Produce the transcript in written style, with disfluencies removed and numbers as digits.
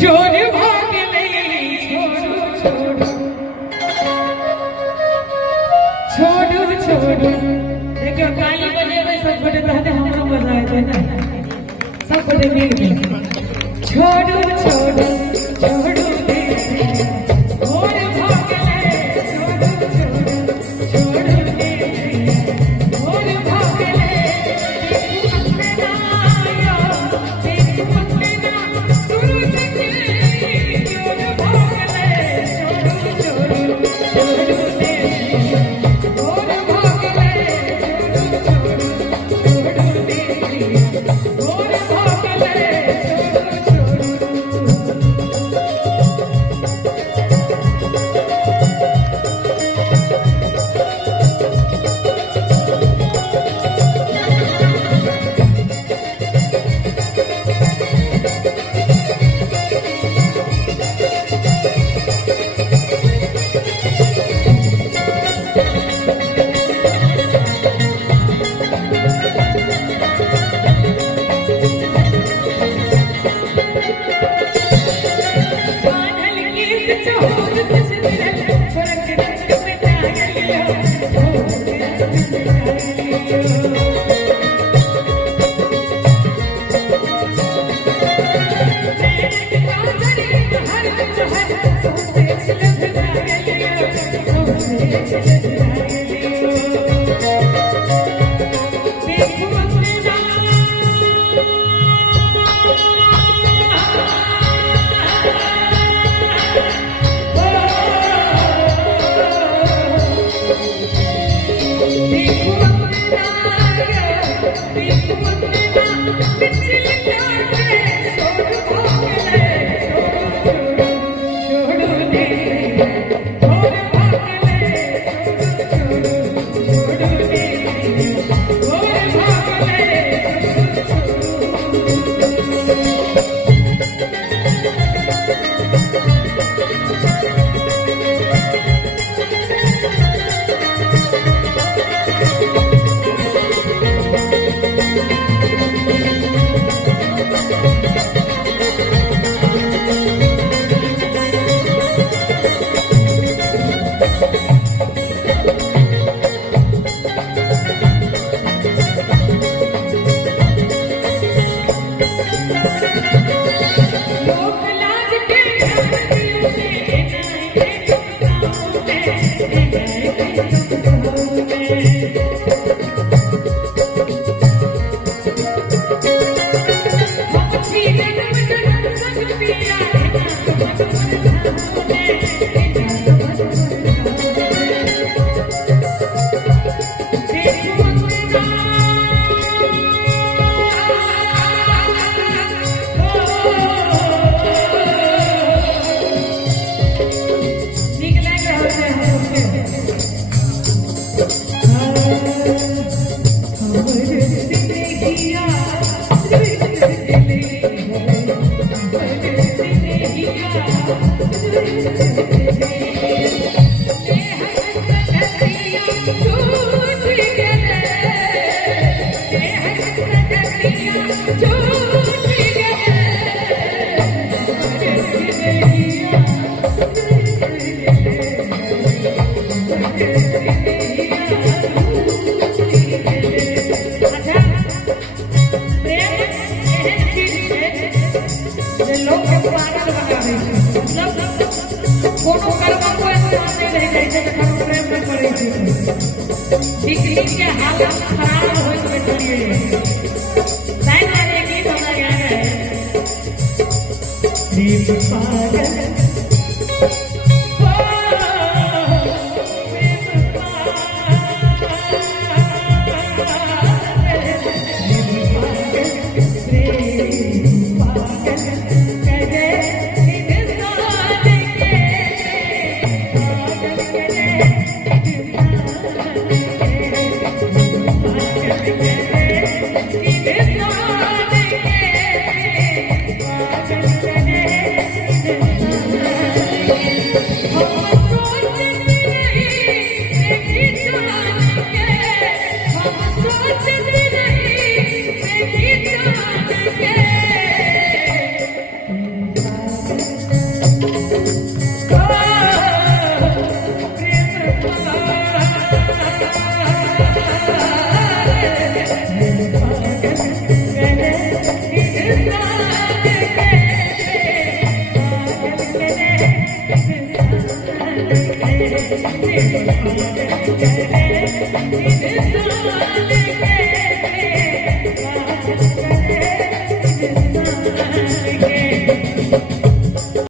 जोर भाग ले छोड़ो छोड़ो छोड़ो छोड़ो। देखो गाली बजे में सब बड़े कहते हमको मजा आए ना सब बड़े मिल छोड़ो छोड़ो छोड़ो और भाग ले छोड़ो छोड़ो छोड़ो और भाग ले अपने ना अपने ना सूरज के जोर भाग ले छोड़ो छोड़ो छोड़ो और भाग ले छोड़ो छोड़ो और भाग ले बिजली के हालत खराब हो साल के